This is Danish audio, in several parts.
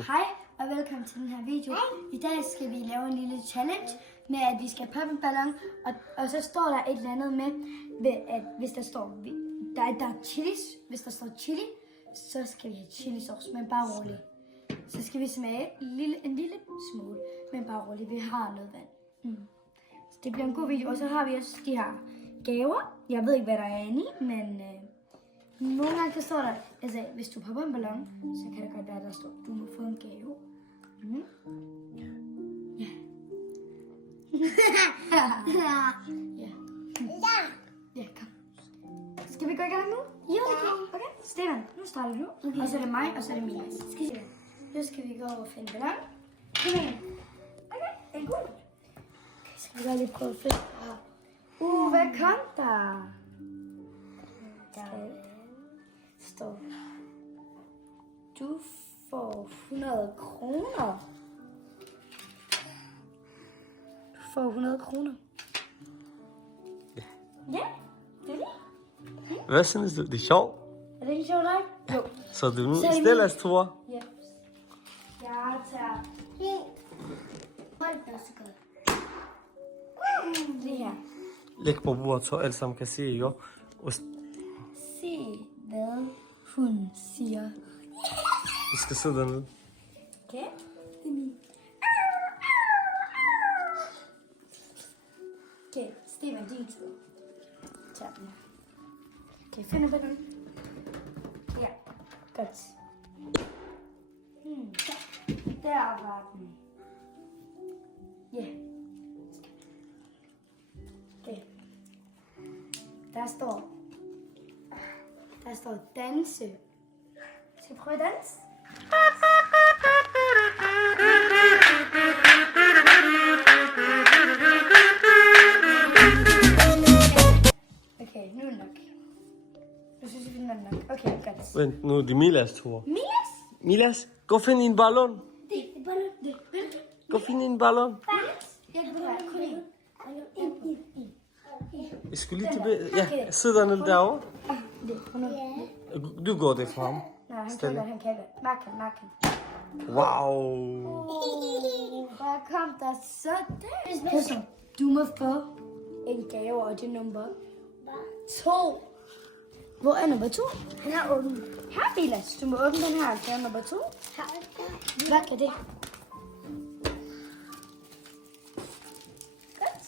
Hej og velkommen til den her video. I dag skal vi lave en lille challenge med, at vi skal poppe en ballon, og så står der et eller andet med, at hvis der står, der er chilis, hvis der står chili, så skal vi have chilisauce, men bare roligt. Så skal vi smage en lille smule, men bare roligt, vi har noget vand. Så det bliver en god video, og så har vi også de her gaver. Jeg ved ikke, hvad der er inde i, men nogle gange så står der, altså hvis du popper en ballon, så kan det godt være, der står, du må få en gave. Ja. Ja, kom. Skal vi gå i gang nu? Jo, det kan. Okay, Stefan, nu starter du. Okay. Og så er det mig, og så er det Mila. Nu skal vi gå og finde ballon. Kom igen. Okay, en god. Okay, skal vi gøre lidt prøve fedt. Hvad kom der? Står. Du får 100 kroner. Du får 100 kroner. Ja. Ja, det er det. Hvad synes du? Det er sjovt? Er det ikke sjovt, dig? Jo. Så du nu stiller os, Thor? Ja. Jeg tager... Hold da så godt. Det her. Læg på bordet, så alle sammen kan se, jo. Og Se, hvad hun siger. du skal sidde dernede. Okay, det er min. Okay, Stefan, din tur. Tag den. Okay, finder du den? Ja, godt. Der var den. Ja. Okay. Der står danse. Skal vi prøve at danse? Okay, nu er det nok. Nu synes jeg, det er nok. Okay, godt. Vent, nu er det Milas tur. Milas, gå find en ballon. Det er ballon. Gå find en ballon. Jeg kan kun en. Jeg skulle lige tilbage. Ja, sid dernede derovre. Du går det for ham. Nej, han kan godt, han kan godt. Mark ham. Wow. Hvad kom der så der? Du må få en gave, og det er nummer 2. Hvor er nummer 2? Han har åbnet. Her, Milas. Du må åbne den her. Det er nummer 2. Hvad er det? Godt.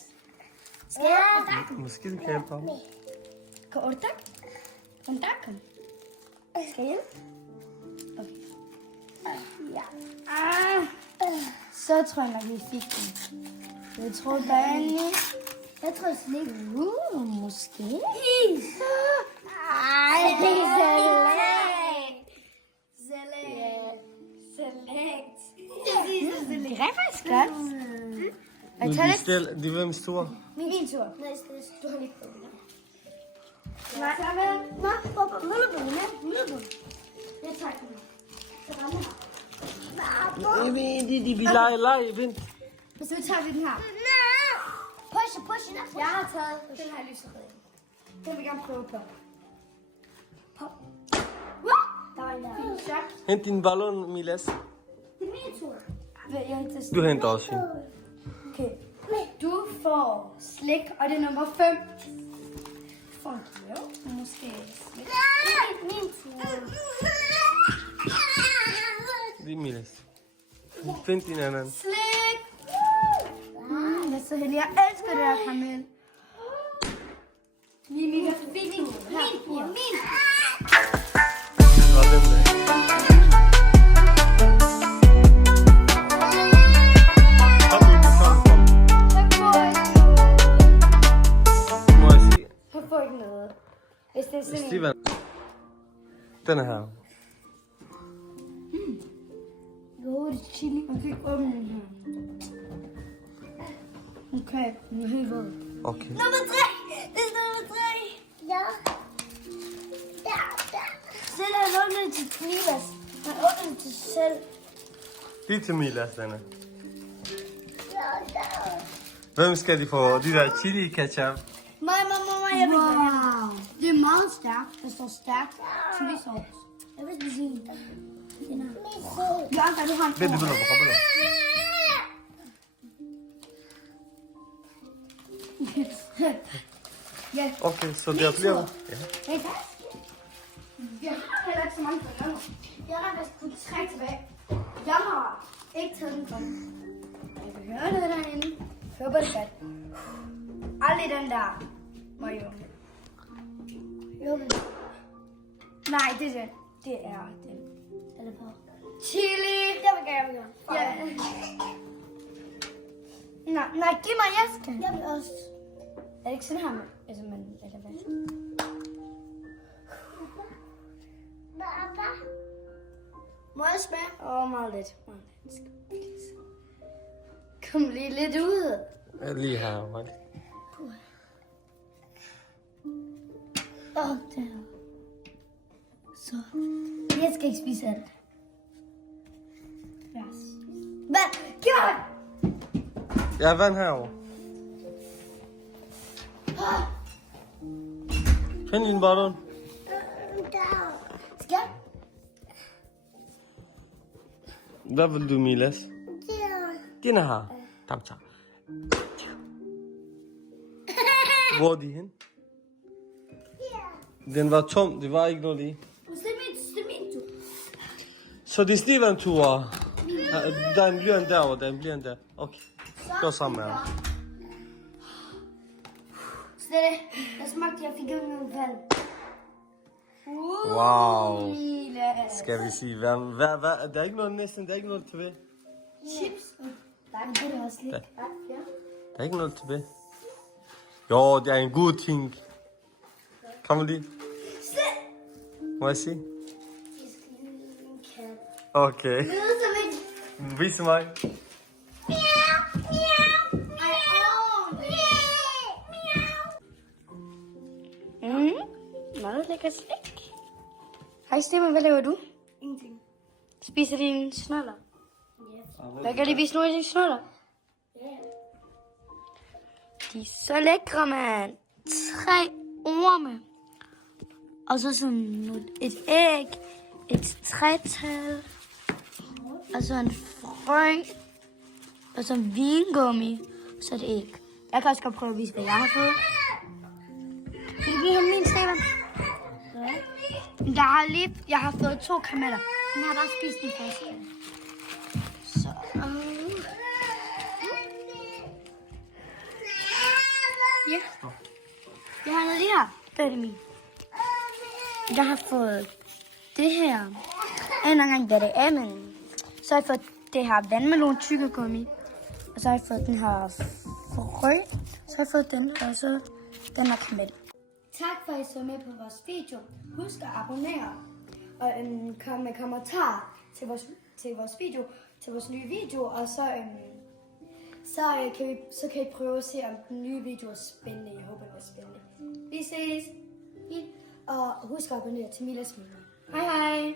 Skal jeg ordentligt? Måske du kan hjælpe ham. Kan ordentligt? Ordentligt? Skal jeg hjælpe? Okay. Ja. Så tror jeg nok, vi fik den. Jeg tror, der er en... Jeg tror slik. Måske. Ej, det er salat. Det er faktisk godt. Nu er det hvems tur? Min tur. Nej, du har lige prøvet det. Nej, møllebund. Jeg tager den. Så rammer her. Vi leger, vent. Og så tager vi den her. Push. Jeg har taget den her lyserøde. Den vil jeg gerne prøve på. Pop. Der var en chok. Hent din ballon, Milas. Det er min tur. Du henter også en. Okay. Du får slik, og det er nummer 5. For en kilo. Måske slik. Min tur. Det er Milas. Find din anden. Slik. Jeg er så heldig. Jeg elsker det her karamel. Min. Det var den der. Kom. Må jeg sige? Jeg får ikke noget. Hvis det er sådan en... Steven. Den er her. Jo, det er chili. Man kan ikke åbne den her. Okay, den er helt våd. Okay. Nummer 3! Det er nummer 3! Ja. Der. Selv har åbnet til Milas. Han åbnet til selv. Det er til Milas, denne. Hvem skal de få de der chili ketchup? Mig, jeg vil wow. Det er meget stærkt. Der står stærkt chili sauce. Jeg vil sige. Bianca, du har en Vent, belum, buka belum. Ja. Okay, så der bliver... Ja. Hey, tak. Jeg har heller ikke så mange for nu. Jeg har faktisk kun 3 tilbage. Jeg har ikke taget den fra den. Jeg kan høre det derinde. Hør på det godt. Aldrig den der. Må jeg åbne. Hør på det. Nej, det er den. Det er den. Den er på. Chili. Det vil jeg gøre. Ja. Nej, giv mig æsken. Jeg vil også. Er det ikke sådan her, altså man, eller hvad? Må jeg smage? Meget lidt. Kom lige lidt ud. Lige her, Molly. Der. Så. Jeg skal ikke spise alt. Hvad? Giv mig! Ja, vand herovre. Find din bottle. Skal jeg? Hvad vil du, Milas? Den er her. Tak, tak. Hvor er de hen? Den var tom, det var ikke noget i. Det er min tur. Så det er Steven tur. Der er en blyant derovre, der er en blyant der. Okay, gå sammen med ham. Så det er det. Jeg smagte, jeg fik ikke noget vand. Wow. Milas. Skal vi sige, hvad, der er ikke noget næsten, der er ikke noget tilbage. Chips. Der er det også lidt. Der er ikke noget tilbage. Jo, det er en god ting. Kom lige. Må jeg se? Okay. Det er så vigtigt. Vis mig. Meget lækker slik. Hej Steven, hvad laver du? Ingenting. Spiser dine snoller? Ja. Hvad kan de vise nu i dine snoller? Ja. De er så lækre, mand. 3 orme. Og så sådan et æg, et trætal, og så en frø, og så en vingummi, og så et æg. Jeg kan også godt prøve at vise, hvad jeg har fået. Vil du give ham min, Steven? Ja. Jeg har fået 2 karameller. Den har da også spist den første. Så, ja. Jeg har noget lige her. Det er min. Jeg har fået det her. Jeg ved ikke engang, hvad det er, men så har jeg fået det her vandmelon tykkegummi. Og så har jeg fået den her frø. Så har jeg fået den, og så den her karamel. Tak for at I så med på vores video. Husk at abonnere og kom med kommentarer til vores video, til vores nye video, og så kan I prøve at se, om den nye video er spændende. Jeg håber, det er spændende. Vi ses! Og husk at abonnere til Milas Mine. Hej hej!